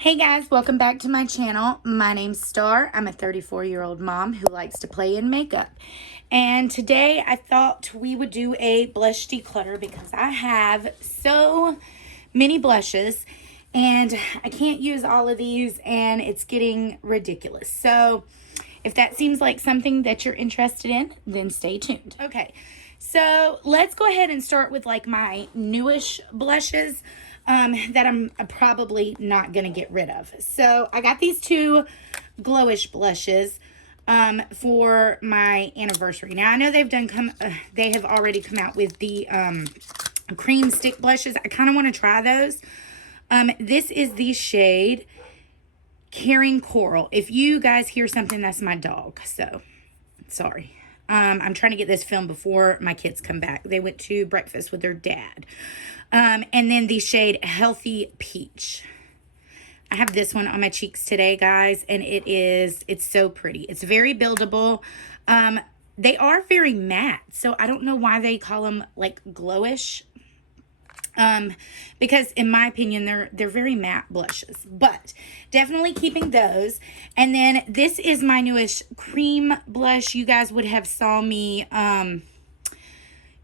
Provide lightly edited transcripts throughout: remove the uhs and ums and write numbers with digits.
Hey guys, welcome back to my channel. My name's Star. I'm a 34-year-old mom who likes to play in makeup. And today I thought we would do a blush declutter because I have so many blushes and I can't use all of these and it's getting ridiculous. So if that seems like something that you're interested in, then stay tuned. Okay, so let's go ahead and start with like my newish blushes that I'm probably not going to get rid of. So I got these two glowish blushes for my anniversary. Now I know they have already come out with the cream stick blushes. I kind of want to try those. This is the shade Caring Coral. If you guys hear something, that's my dog, so sorry. I'm trying to get this filmed before my kids come back. They went to breakfast with their dad. And then the shade Healthy Peach. I have this one on my cheeks today, guys, and it's so pretty. It's very buildable. They are very matte, so I don't know why they call them like glowish. Because in my opinion, they're very matte blushes, but definitely keeping those. And then this is my newest cream blush. You guys would have saw me,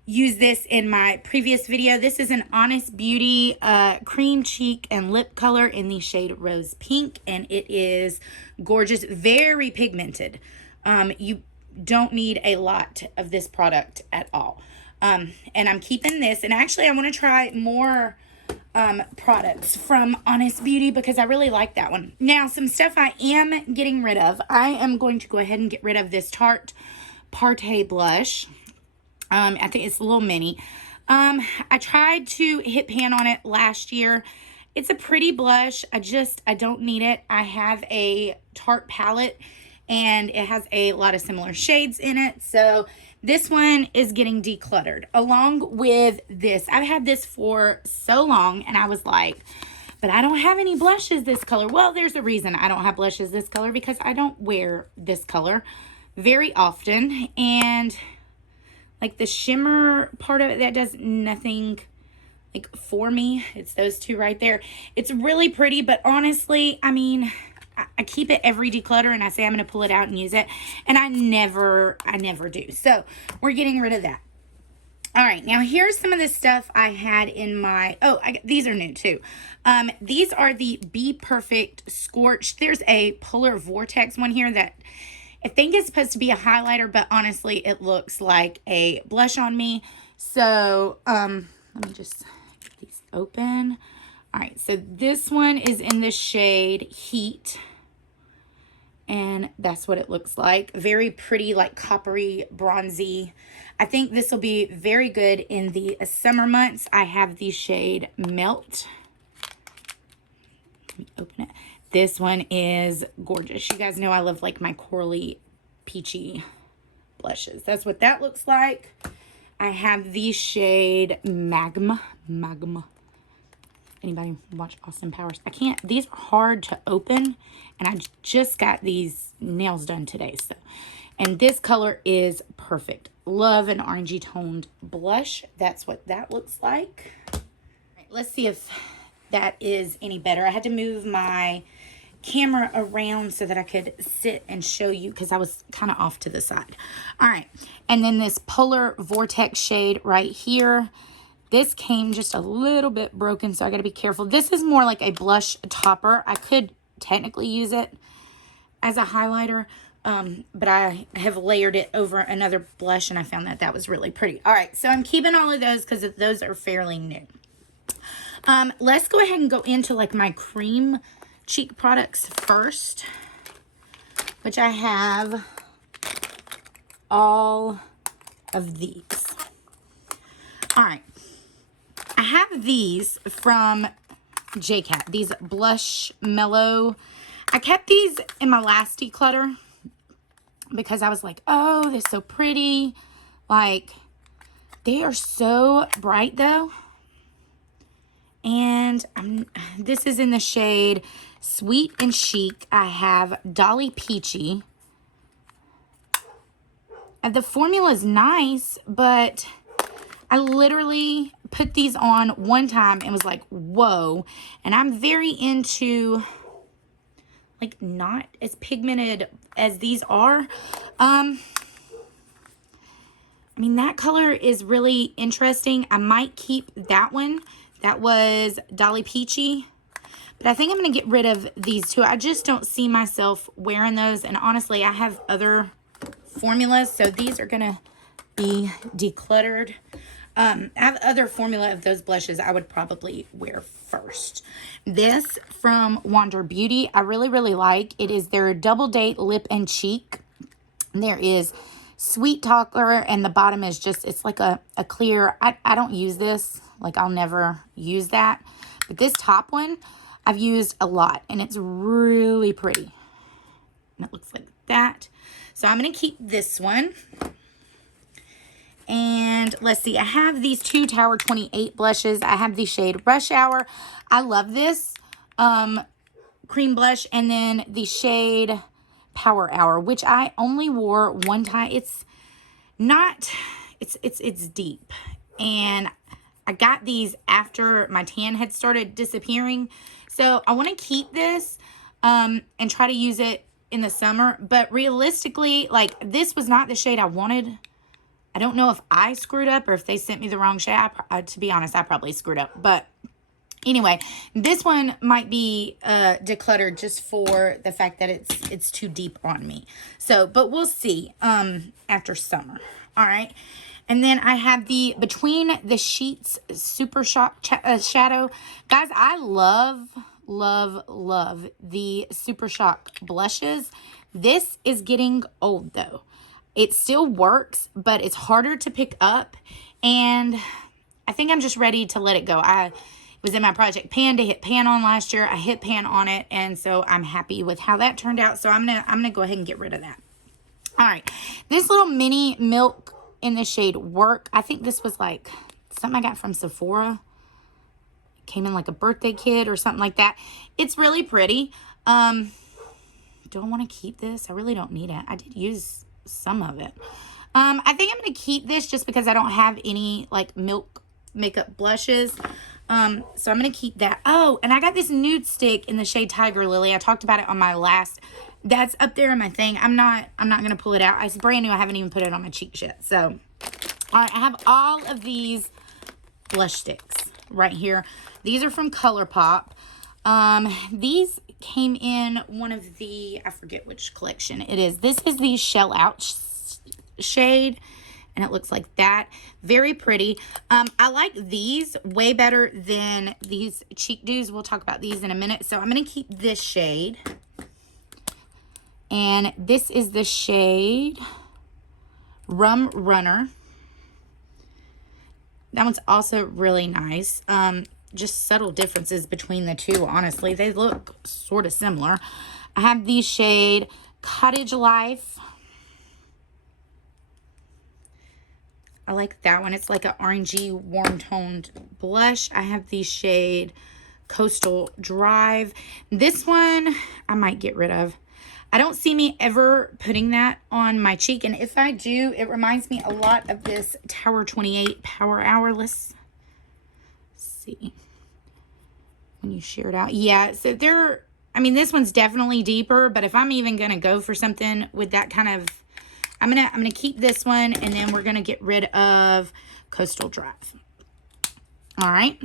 use this in my previous video. This is an Honest Beauty, cream cheek and lip color in the shade Rose Pink. And it is gorgeous, very pigmented. You don't need a lot of this product at all. And I'm keeping this, and actually I want to try more products from Honest Beauty because I really like that one. Now, some stuff I am getting rid of. I am going to go ahead and get rid of this Tarte Partay blush. I think it's a little mini. I tried to hit pan on it last year. It's a pretty blush. I don't need it. I have a Tarte palette, and it has a lot of similar shades in it, so this one is getting decluttered along with this. I've had this for so long and I was like, but I don't have any blushes this color. Well, there's a reason I don't have blushes this color, because I don't wear this color very often. And like the shimmer part of it, that does nothing like for me. It's those two right there. It's really pretty, but honestly, I mean, I keep it every declutter and I say I'm going to pull it out and use it, and I never do. So we're getting rid of that. All right, now here's some of the stuff I had in my, these are new too. These are the Be Perfect Scorch. There's a Polar Vortex one here that I think is supposed to be a highlighter, but honestly it looks like a blush on me. So let me just get these open. All right, so this one is in the shade Heat, and that's what it looks like. Very pretty, like coppery, bronzy. I think this will be very good in the summer months. I have the shade Melt. Let me open it. This one is gorgeous. You guys know I love like my corally, peachy blushes. That's what that looks like. I have the shade Magma. Anybody watch Austin Powers? I can't, these are hard to open, and I just got these nails done today. So, and this color is perfect. Love an orangey toned blush. That's what that looks like. All right, let's see if that is any better. I had to move my camera around so that I could sit and show you because I was kind of off to the side. All right, and then this Polar Vortex shade right here. This came just a little bit broken, so I got to be careful. This is more like a blush topper. I could technically use it as a highlighter, but I have layered it over another blush, and I found that that was really pretty. All right, so I'm keeping all of those because those are fairly new. Let's go ahead and go into like my cream cheek products first, which I have all of these. All right. I have these from JCat, these Blush Mellow. I kept these in my last declutter because I was like, oh, they're so pretty. Like, they are so bright though. And this is in the shade Sweet and Chic. I have Dolly Peachy. And the formula is nice, but I literally put these on one time and was like, whoa. And I'm very into like not as pigmented as these are. I mean, that color is really interesting. I might keep that one. That was Dolly Peachy. But I think I'm going to get rid of these two. I just don't see myself wearing those. And honestly, I have other formulas. So these are going to be decluttered. I have other formula of those blushes I would probably wear first. This from Wander Beauty, I really, really like. It is their Double Date Lip and Cheek. There is Sweet Talker, and the bottom is just, it's like a clear, I don't use this. Like, I'll never use that. But this top one, I've used a lot, and it's really pretty. And it looks like that. So I'm going to keep this one. And let's see, I have these two Tower 28 blushes. I have the shade Rush Hour. I love this cream blush. And then the shade Power Hour, which I only wore one time. It's not, it's deep. And I got these after my tan had started disappearing. So I want to keep this and try to use it in the summer. But realistically, like, this was not the shade I wanted. I don't know if I screwed up or if they sent me the wrong shade. To be honest, I probably screwed up. But anyway, this one might be decluttered just for the fact that it's too deep on me. So, but we'll see after summer. All right. And then I have the Between the Sheets Super Shock Shadow. Guys, I love, love, love the Super Shock blushes. This is getting old though. It still works, but it's harder to pick up. And I think I'm just ready to let it go. I was in my project pan to hit pan on last year. I hit pan on it. And so I'm happy with how that turned out. So I'm gonna go ahead and get rid of that. All right. This little mini Milk in the shade Work. I think this was like something I got from Sephora. It came in like a birthday kit or something like that. It's really pretty. Do I want to keep this? I really don't need it. I did use some of it. I think I'm going to keep this just because I don't have any like Milk makeup blushes. So I'm going to keep that. Oh, and I got this nude stick in the shade Tiger Lily. I talked about it on my last, that's up there in my thing. I'm not going to pull it out. It's brand new. I haven't even put it on my cheeks yet. So, all right, I have all of these blush sticks right here. These are from ColourPop. These came in one of the, I forget which collection it is. This is the Shell Out shade, and it looks like that. Very pretty. I like these way better than these Cheek Dews. We'll talk about these in a minute. So I'm going to keep this shade. And this is the shade Rum Runner. That one's also really nice. Just subtle differences between the two, honestly. They look sort of similar. I have the shade Cottage Life. I like that one. It's like an orangey, warm-toned blush. I have the shade Coastal Drive. This one, I might get rid of. I don't see me ever putting that on my cheek. And if I do, it reminds me a lot of this Tower 28 Power Hour. Let's see. When you share it out. Yeah, so they're, I mean, this one's definitely deeper, but if I'm even going to go for something with that kind of, I'm going to keep this one, and then we're going to get rid of Coastal Drive. All right.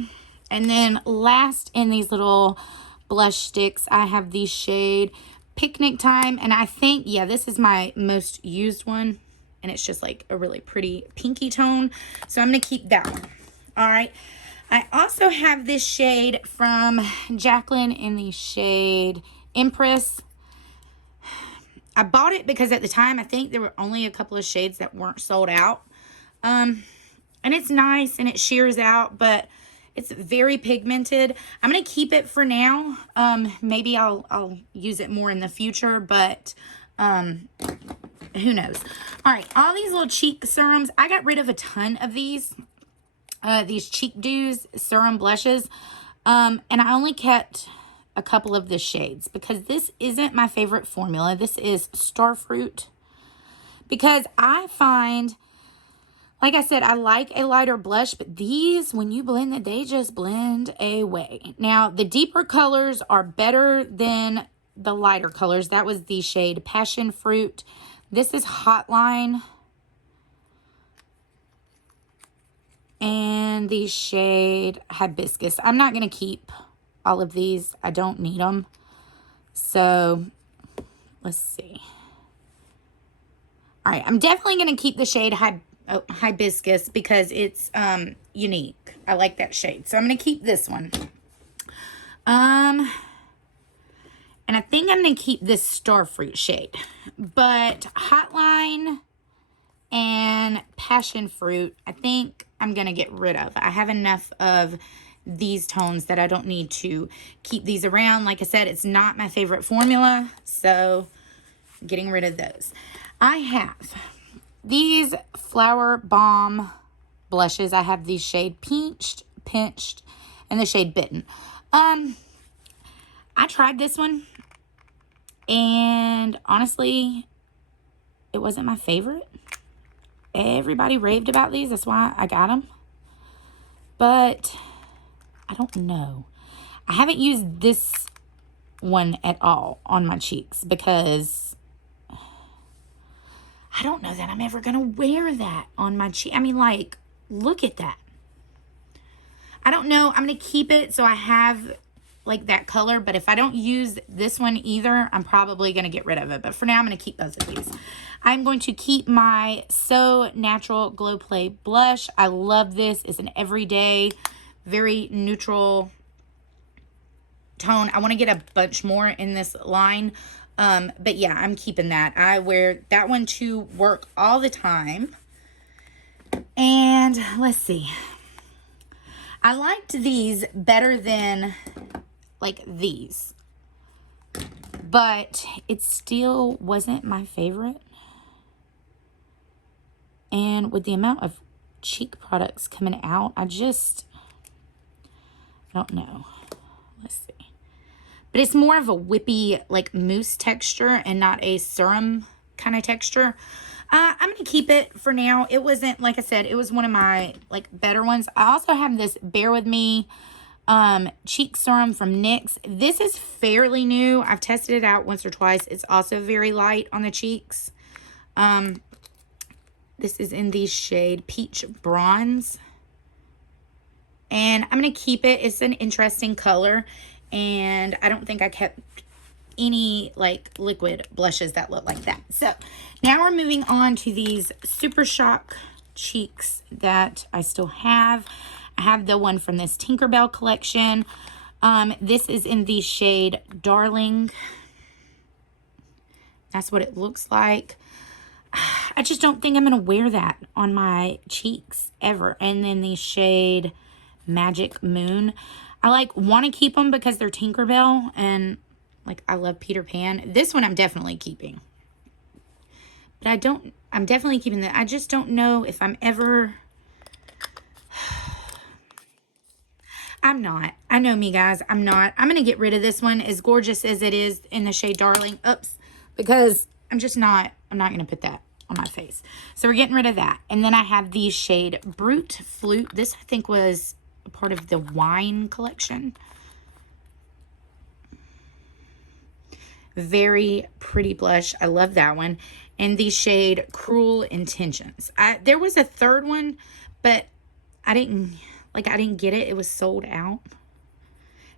And then last in these little blush sticks, I have the shade Picnic Time, and I think, yeah, this is my most used one, and it's just like a really pretty pinky tone. So I'm going to keep that one. All right. I also have this shade from Jaclyn in the shade Empress. I bought it because at the time, I think there were only a couple of shades that weren't sold out. And it's nice and it shears out, but it's very pigmented. I'm going to keep it for now. Maybe I'll use it more in the future, but who knows? All right, all these little cheek serums. I got rid of a ton of these Cheek Dews serum blushes. And I only kept a couple of the shades because this isn't my favorite formula. This is Starfruit. Because I find, like I said, I like a lighter blush, but these, when you blend it, they just blend away. Now, the deeper colors are better than the lighter colors. That was the shade Passion Fruit. This is Hotline. And the shade Hibiscus. I'm not going to keep all of these. I don't need them. So, let's see. All right, I'm definitely going to keep the shade Hibiscus because it's unique. I like that shade. So, I'm going to keep this one. And I think I'm going to keep this Starfruit shade. But Hotline and Passion Fruit, I think I'm going to get rid of. I have enough of these tones that I don't need to keep these around. Like I said, it's not my favorite formula, so I'm getting rid of those. I have these Flower Bomb blushes. I have the shade Pinched, and the shade Bitten. I tried this one, and honestly, it wasn't my favorite. Everybody raved about these. That's why I got them. But I don't know. I haven't used this one at all on my cheeks because I don't know that I'm ever going to wear that on my cheek. I mean, like, look at that. I don't know. I'm going to keep it so I have like that color, but if I don't use this one either, I'm probably going to get rid of it. But for now, I'm going to keep both of these. I'm going to keep my So Natural Glow Play blush. I love this. It's an everyday, very neutral tone. I want to get a bunch more in this line. But yeah, I'm keeping that. I wear that one to work all the time. And let's see. I liked these better than like these, but it still wasn't my favorite. And with the amount of cheek products coming out, I don't know. Let's see. But it's more of a whippy, like mousse texture and not a serum kind of texture. I'm going to keep it for now. It wasn't, like I said, it was one of my like better ones. I also have this Bear With Me cheek serum from NYX. This is fairly new. I've tested it out once or twice. It's also very light on the cheeks. This is in the shade Peach Bronze. And I'm going to keep it. It's an interesting color. And I don't think I kept any like liquid blushes that look like that. So now we're moving on to these Super Shock cheeks that I still have. I have the one from this Tinkerbell collection. This is in the shade Darling. That's what it looks like. I just don't think I'm going to wear that on my cheeks ever. And then the shade Magic Moon. I like want to keep them because they're Tinkerbell and like I love Peter Pan. This one I'm definitely keeping. But I'm definitely keeping that. I just don't know if I'm ever... I'm not. I know me, guys. I'm not. I'm going to get rid of this one as gorgeous as it is in the shade Darling. Oops. Because I'm not going to put that on my face. So we're getting rid of that. And then I have the shade Brute Flute. This, I think, was a part of the Wine collection. Very pretty blush. I love that one. And the shade Cruel Intentions. There was a third one, but I didn't get it. It was sold out.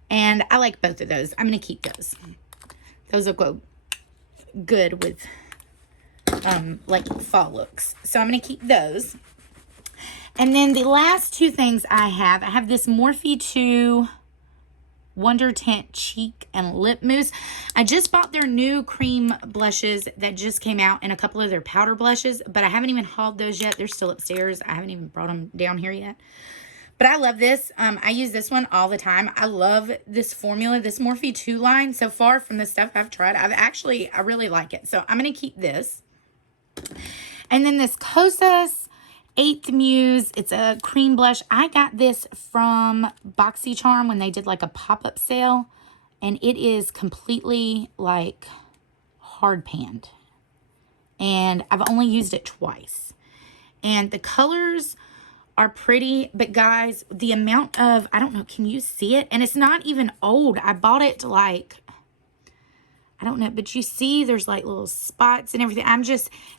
And I like both of those. I'm going to keep those. Those will go good with like fall looks. So I'm going to keep those. And then the last two things I have this Morphe 2 Wonder Tint Cheek and Lip Mousse. I just bought their new cream blushes that just came out and a couple of their powder blushes, but I haven't even hauled those yet. They're still upstairs. I haven't even brought them down here yet. But I love this. I use this one all the time. I love this formula, this Morphe 2 line. So far from the stuff I've tried, I really like it. So I'm going to keep this. And then this Kosas 8th Muse. It's a cream blush. I got this from BoxyCharm when they did like a pop-up sale. And it is completely like hard panned. And I've only used it twice. And the colors are pretty, but guys, the amount of, I don't know, can you see it? And it's not even old. I bought it like, I don't know, but you see there's like little spots and everything.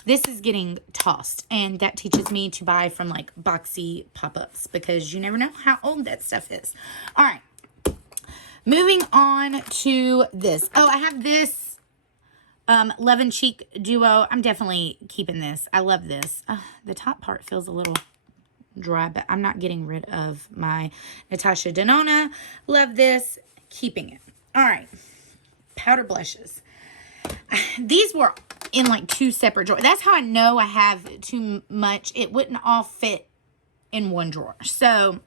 This is getting tossed, and that teaches me to buy from like boxy pop-ups because you never know how old that stuff is. All right, moving on to this. Oh, I have this Love and Cheek Duo. I'm definitely keeping this. I love this. The top part feels a little dry, but I'm not getting rid of my Natasha Denona. Love this. Keeping it. All right. Powder blushes. These were in like 2 separate drawers. That's how I know I have too much. It wouldn't all fit in one drawer. So,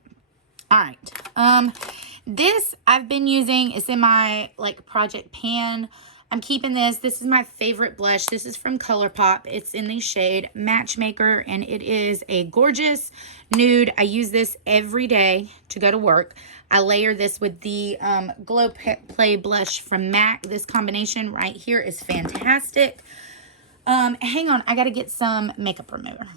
all right. This I've been using. It's in my like project pan. I'm keeping this. This is my favorite blush. This is from ColourPop. It's in the shade Matchmaker, and it is a gorgeous nude. I use this every day to go to work. I layer this with the Glow Play blush from MAC. This combination right here is fantastic. Hang on. I got to get some makeup remover.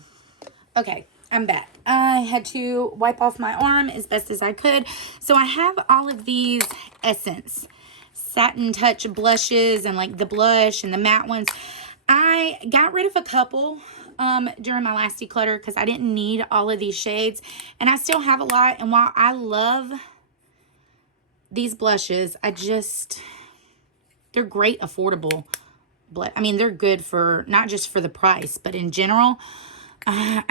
Okay, I'm back. I had to wipe off my arm as best as I could. So I have all of these Essence Satin Touch blushes and like the blush and the matte ones. I got rid of a couple during my last declutter because I didn't need all of these shades, and I still have a lot. And while I love these blushes, they're great affordable blush. I mean, they're good for not just for the price, but in general. I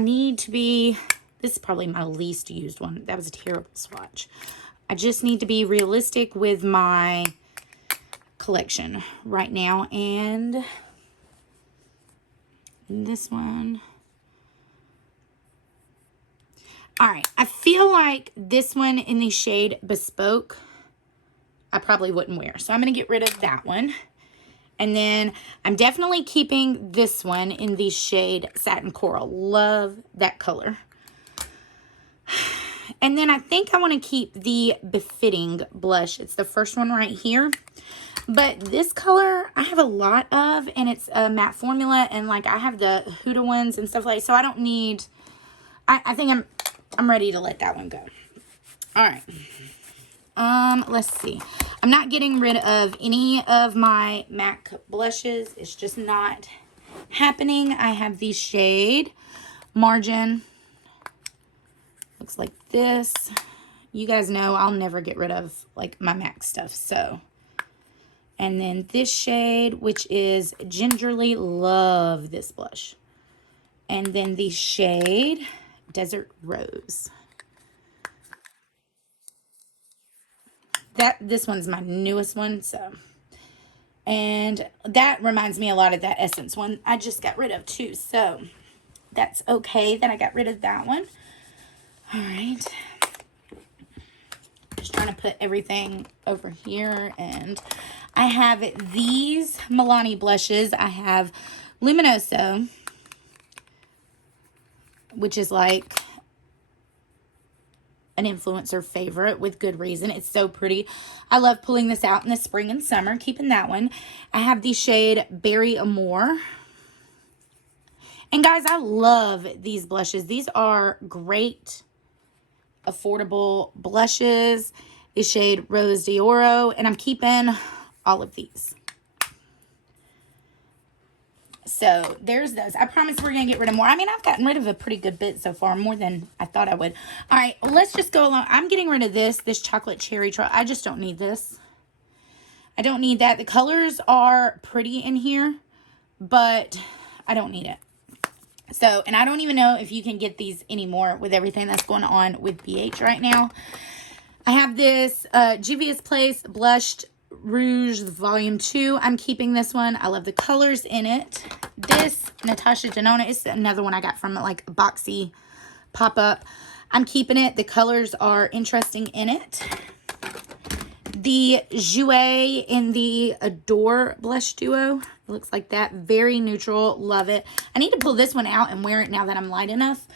need to be, this is probably my least used one. That was a terrible swatch. I just need to be realistic with my collection right now. And this one. All right. I feel like this one in the shade Bespoke, I probably wouldn't wear. So I'm going to get rid of that one. And then I'm definitely keeping this one in the shade Satin Coral. Love that color. And then I think I want to keep the Befitting blush. It's the first one right here. But this color I have a lot of, and it's a matte formula, and like I have the Huda ones and stuff like that. So I don't need, I think I'm ready to let that one go. All right. Let's see. I'm not getting rid of any of my MAC blushes. It's just not happening. I have the shade Margin. Looks like this. You guys know I'll never get rid of like my MAC stuff. So, and then this shade, which is Gingerly. Love this blush. And then the shade Desert Rose. This one's my newest one, so. And that reminds me a lot of that Essence one I just got rid of too. So that's okay that I got rid of that one. All right. Just trying to put everything over here. And I have these Milani blushes. I have Luminoso, which is like an influencer favorite with good reason. It's so pretty. I love pulling this out in the spring and summer. Keeping that one. I have the shade Berry Amour. And guys, I love these blushes. These are great affordable blushes. The shade Rose d'Oro, and I'm keeping all of these. So there's those. I promise we're going to get rid of more. I mean, I've gotten rid of a pretty good bit so far, more than I thought I would. All right, let's just go along. I'm getting rid of this chocolate cherry. I just don't need this. I don't need that. The colors are pretty in here, but I don't need it. So, and I don't even know if you can get these anymore with everything that's going on with BH right now. I have this Juvia's Place Blushed Rouge Volume 2. I'm keeping this one. I love the colors in it. This Natasha Denona is another one I got from like a boxy pop-up. I'm keeping it. The colors are interesting in it. The Jouer in the Adore Blush Duo. It looks like that. Very neutral. Love it. I need to pull this one out and wear it now that I'm light enough.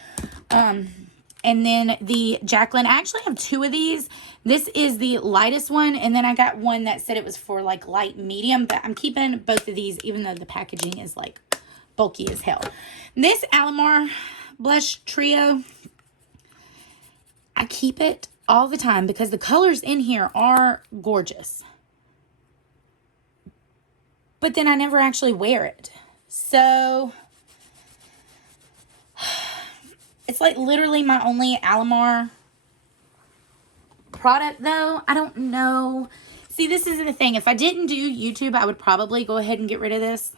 And then the Jacqueline. I actually have 2 of these. This is the lightest one. And then I got one that said it was for like light medium. But I'm keeping both of these even though the packaging is like bulky as hell. This Alamar Blush Trio. I keep it all the time because the colors in here are gorgeous. but then I never actually wear it. So it's like literally my only Alamar product though. I don't know. See, this is the thing. If I didn't do YouTube, I would probably go ahead and get rid of this.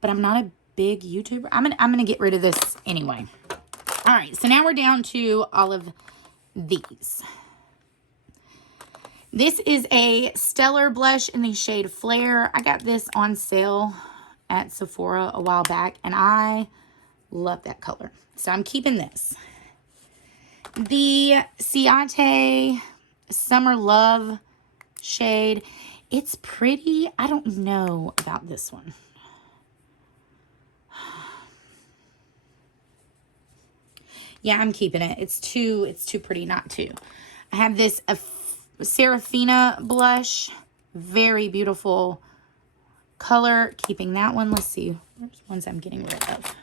But I'm not a big YouTuber. I'm gonna get rid of this anyway. All right, so now we're down to all of these. This is a Stellar blush in the shade Flare. I got this on sale at Sephora a while back, and I love that color. So I'm keeping this. The Ciate Summer Love shade. It's pretty. I don't know about this one. Yeah, I'm keeping it. It's too pretty not to. I have this Serafina blush. Very beautiful color. Keeping that one. Let's see. Where's ones I'm getting rid of?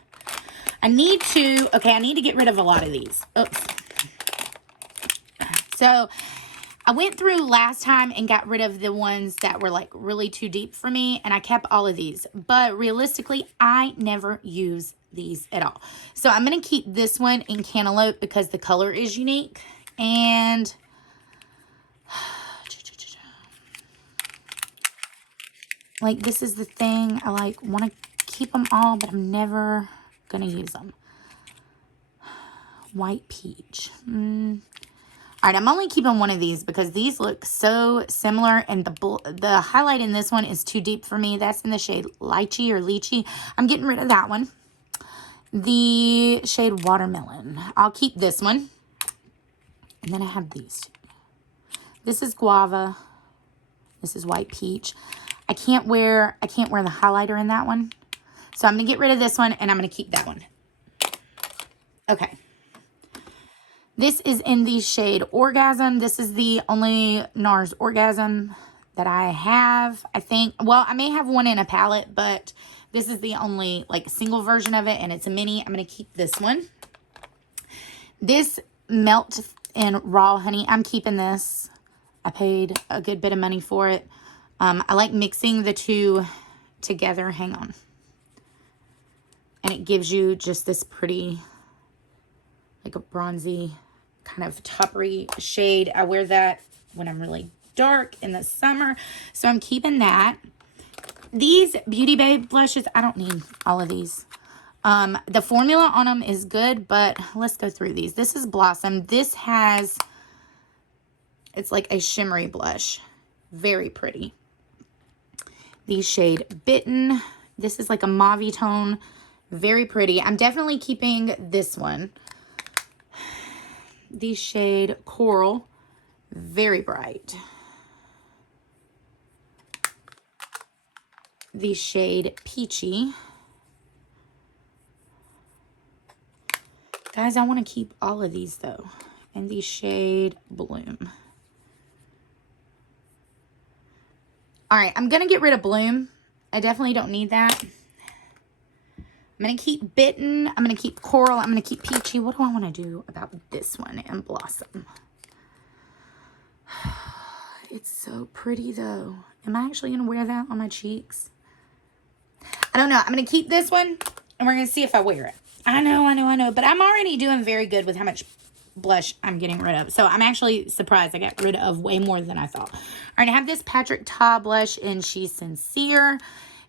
I need to get rid of a lot of these. Oops. So I went through last time and got rid of the ones that were like really too deep for me, and I kept all of these. But realistically, I never use these at all. So I'm going to keep this one in Cantaloupe because the color is unique. And like, this is the thing. I like want to keep them all, but I'm never going to use them. White Peach. All right, I'm only keeping one of these because these look so similar, and the highlight in this one is too deep for me. That's in the shade Lychee or Lychee. I'm getting rid of that one. The shade Watermelon. I'll keep this one. And then I have these two. This is Guava. This is White Peach. I can't wear the highlighter in that one. So I'm going to get rid of this one, and I'm going to keep that one. Okay. This is in the shade Orgasm. This is the only Nars Orgasm that I have, I think. Well, I may have one in a palette, but this is the only like single version of it, and it's a mini. I'm going to keep this one. This Melt in Raw Honey. I'm keeping this. I paid a good bit of money for it. I like mixing the two together. Hang on. And it gives you just this pretty, like a bronzy kind of toppery shade. I wear that when I'm really dark in the summer. So I'm keeping that. These Beauty Babe blushes, I don't need all of these. The formula on them is good, but let's go through these. This is Blossom. This has, it's like a shimmery blush. Very pretty. The shade Bitten. This is like a mauve tone. Very pretty. I'm definitely keeping this one. The shade Coral. Very bright. The shade Peachy. Guys, I want to keep all of these though. And the shade Bloom. Alright, I'm going to get rid of Bloom. I definitely don't need that. I'm going to keep Bitten. I'm going to keep Coral. I'm going to keep Peachy. What do I want to do about this one and Blossom? It's so pretty though. Am I actually going to wear that on my cheeks? I don't know. I'm going to keep this one, and we're going to see if I wear it. I know. But I'm already doing very good with how much blush I'm getting rid of. So I'm actually surprised I got rid of way more than I thought. All right, I have this Patrick Ta blush in She's Sincere.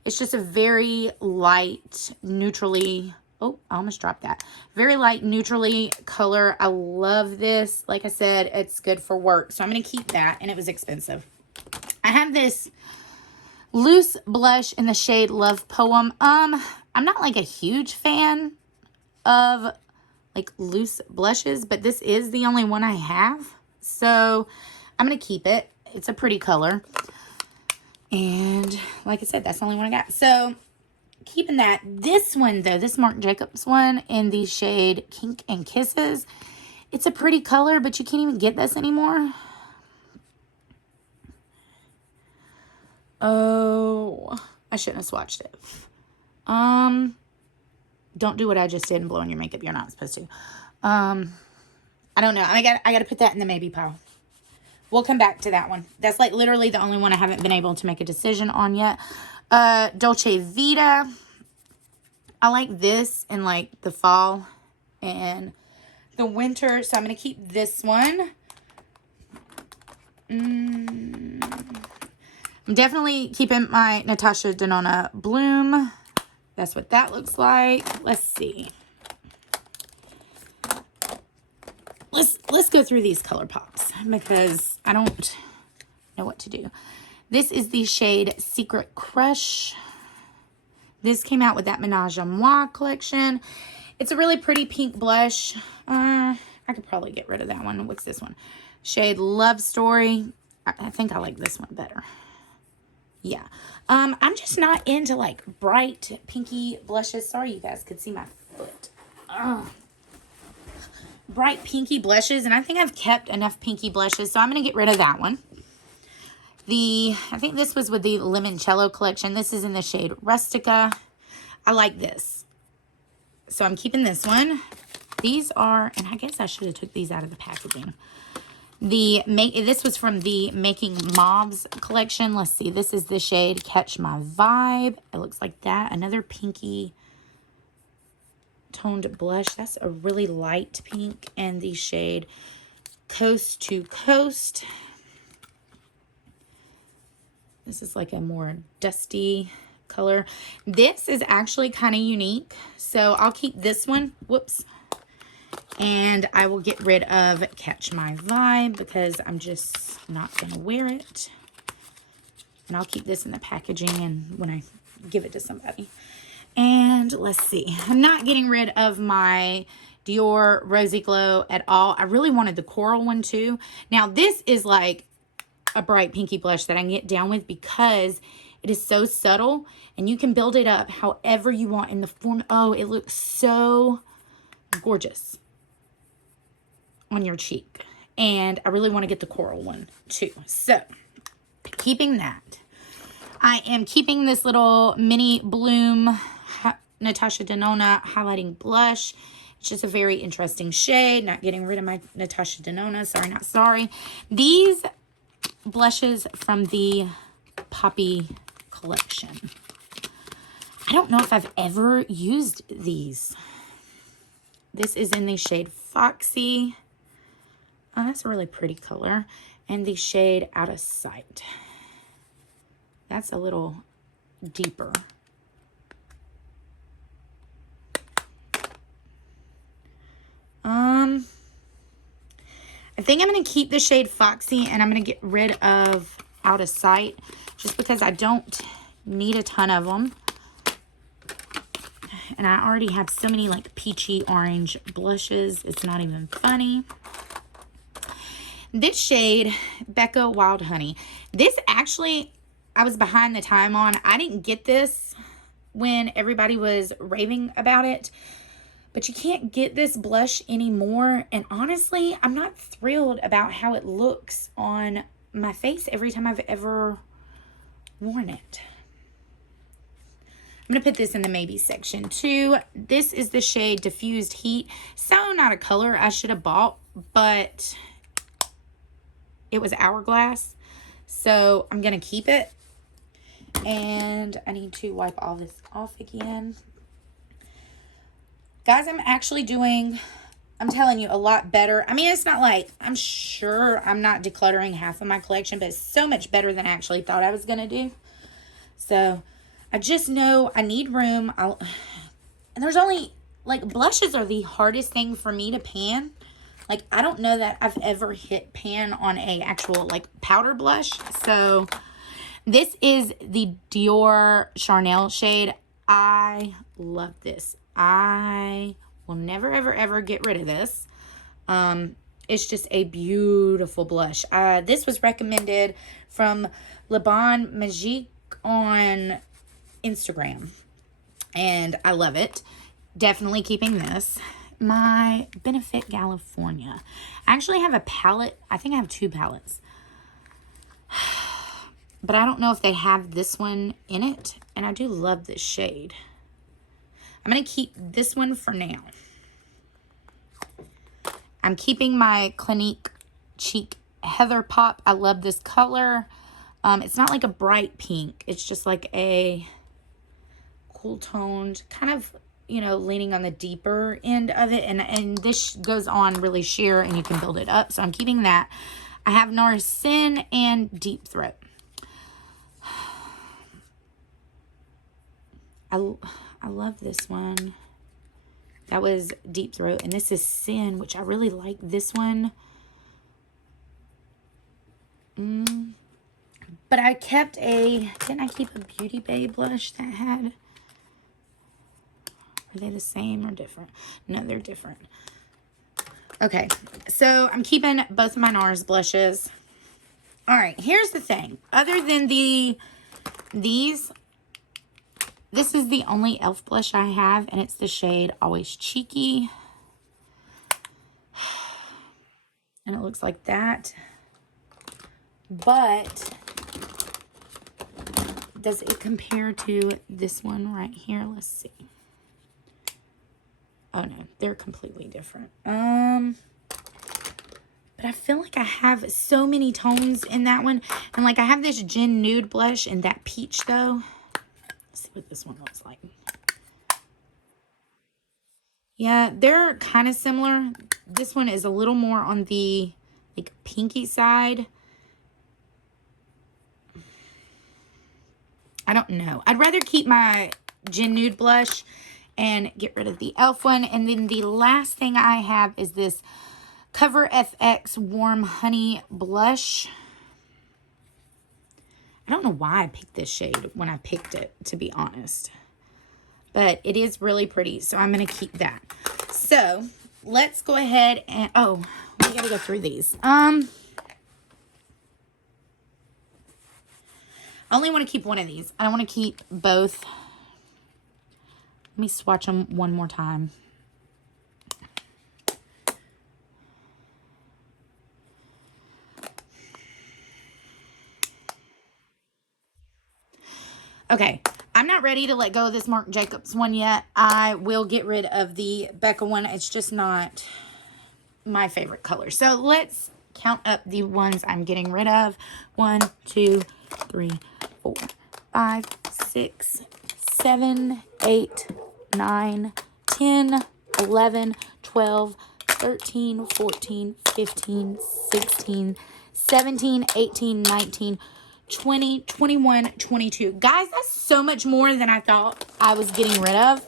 It's just a very light, neutrally... Oh, I almost dropped that. Very light, neutrally color. I love this. Like I said, it's good for work. So I'm going to keep that, and it was expensive. I have this loose blush in the shade Love Poem. I'm not like a huge fan of like loose blushes, but this is the only one I have. So I'm going to keep it. It's a pretty color. And like I said, that's the only one I got. So keeping that. This one though, this Marc Jacobs one in the shade Kink and Kisses. It's a pretty color, but you can't even get this anymore. Oh, I shouldn't have swatched it. Don't do what I just did and blow on your makeup. You're not supposed to. I don't know. I got to put that in the maybe pile. We'll come back to that one. That's like literally the only one I haven't been able to make a decision on yet. Dolce Vita. I like this in like the fall and the winter, so I'm going to keep this one. I'm definitely keeping my Natasha Denona Bloom. That's what that looks like. Let's see. Let's go through these color pops because I don't know what to do. This is the shade Secret Crush. This came out with that Menage a Moi collection. It's a really pretty pink blush. I could probably get rid of that one. What's this one? Shade Love Story. I think I like this one better. Yeah. I'm just not into like bright pinky blushes. Sorry you guys could see my foot. Bright pinky blushes, and I think I've kept enough pinky blushes, so I'm going to get rid of that one. I think this was with the Limoncello collection. This is in the shade Rustica. I like this, so I'm keeping this one. These are, and I guess I should have took these out of the packaging. This was from the Making Mauves collection. Let's see, this is the shade Catch My Vibe. It looks like that. Another pinky toned blush. That's a really light pink. And the shade Coast to Coast. This is like a more dusty color. This is actually kind of unique, so I'll keep this one. Whoops. And I will get rid of Catch My Vibe because I'm just not going to wear it. And I'll keep this in the packaging and when I give it to somebody. And let's see. I'm not getting rid of my Dior Rosy Glow at all. I really wanted the coral one too. Now this is like a bright pinky blush that I can get down with because it is so subtle and you can build it up however you want in the form. Oh, it looks so gorgeous on your cheek. And I really want to get the coral one too. So keeping that. I am keeping this little mini Bloom Natasha Denona highlighting blush. It's just a very interesting shade. Not getting rid of my Natasha Denona. Sorry, not sorry. These blushes from the Poppy collection. I don't know if I've ever used these. This is in the shade Foxy. Oh, that's a really pretty color. And the shade Out of Sight. That's a little deeper. I think I'm going to keep the shade Foxy and I'm going to get rid of Out of Sight just because I don't need a ton of them. And I already have so many like peachy orange blushes. It's not even funny. This shade, Becca Wild Honey. This actually, I was behind the time on. I didn't get this when everybody was raving about it. But you can't get this blush anymore. And honestly, I'm not thrilled about how it looks on my face every time I've ever worn it. I'm going to put this in the maybe section too. This is the shade Diffused Heat. So not a color I should have bought, but it was Hourglass. So I'm going to keep it. And I need to wipe all this off again. Guys, I'm actually doing, I'm telling you, a lot better. I mean, it's not like, I'm sure I'm not decluttering half of my collection, but it's so much better than I actually thought I was going to do. So, I just know I need room. And there's only, like, blushes are the hardest thing for me to pan. Like, I don't know that I've ever hit pan on a actual, like, powder blush. So, this is the Dior Charnel shade. I love this. I will never, ever, ever get rid of this. It's just a beautiful blush. This was recommended from Le Bon Magique on Instagram. And I love it. Definitely keeping this. My Benefit California. I actually have a palette. I think I have 2 palettes. But I don't know if they have this one in it. And I do love this shade. I'm going to keep this one for now. I'm keeping my Clinique Cheek Heather Pop. I love this color. It's not like a bright pink. It's just like a cool toned, kind of, you know, leaning on the deeper end of it. And this goes on really sheer and you can build it up. So I'm keeping that. I have Nars Sin and Deep Throat. I love this one. That was Deep Throat. And this is Sin, which I really like this one. But I kept didn't I keep a Beauty Bay blush that had, are they the same or different? No, they're different. Okay, so I'm keeping both of my Nars blushes. All right, here's the thing. Other than these, this is the only e.l.f. blush I have, and it's the shade Always Cheeky. And it looks like that. But does it compare to this one right here? Let's see. Oh no, they're completely different. But I feel like I have so many tones in that one. And like I have this Gin Nude blush and that peach though. Let's see what this one looks like. Yeah, they're kind of similar. This one is a little more on the like pinky side. I don't know. I'd rather keep my Gin Nude blush and get rid of the e.l.f. one. And then the last thing I have is this Cover FX Warm Honey Blush. I don't know why I picked this shade when I picked it, to be honest. But it is really pretty, so I'm going to keep that. So, let's go ahead and... Oh, we got to go through these. I only want to keep one of these. I don't want to keep both. Let me swatch them one more time. Okay, I'm not ready to let go of this Marc Jacobs one yet. I will get rid of the Becca one. It's just not my favorite color. So let's count up the ones I'm getting rid of. 1, 2, 3, 4, 5, 6, 7, 8, 9, 10, 11, 12, 13, 14, 15, 16, 17, 18, 19, 20, 21, 22. Guys, that's so much more than I thought I was getting rid of.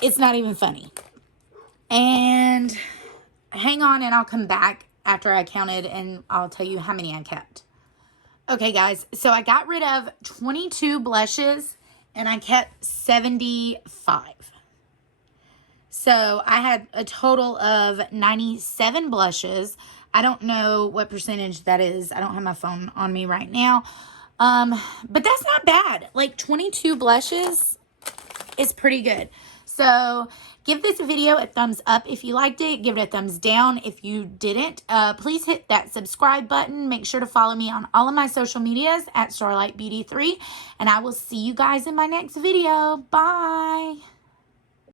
It's not even funny. And hang on and I'll come back after I counted and I'll tell you how many I kept. Okay, guys, so I got rid of 22 blushes and I kept 75. So I had a total of 97 blushes. I don't know what percentage that is. I don't have my phone on me right now. But that's not bad. Like 22 blushes is pretty good. So give this video a thumbs up if you liked it. Give it a thumbs down if you didn't. Please hit that subscribe button. Make sure to follow me on all of my social medias at StarlightBeauty3. And I will see you guys in my next video. Bye.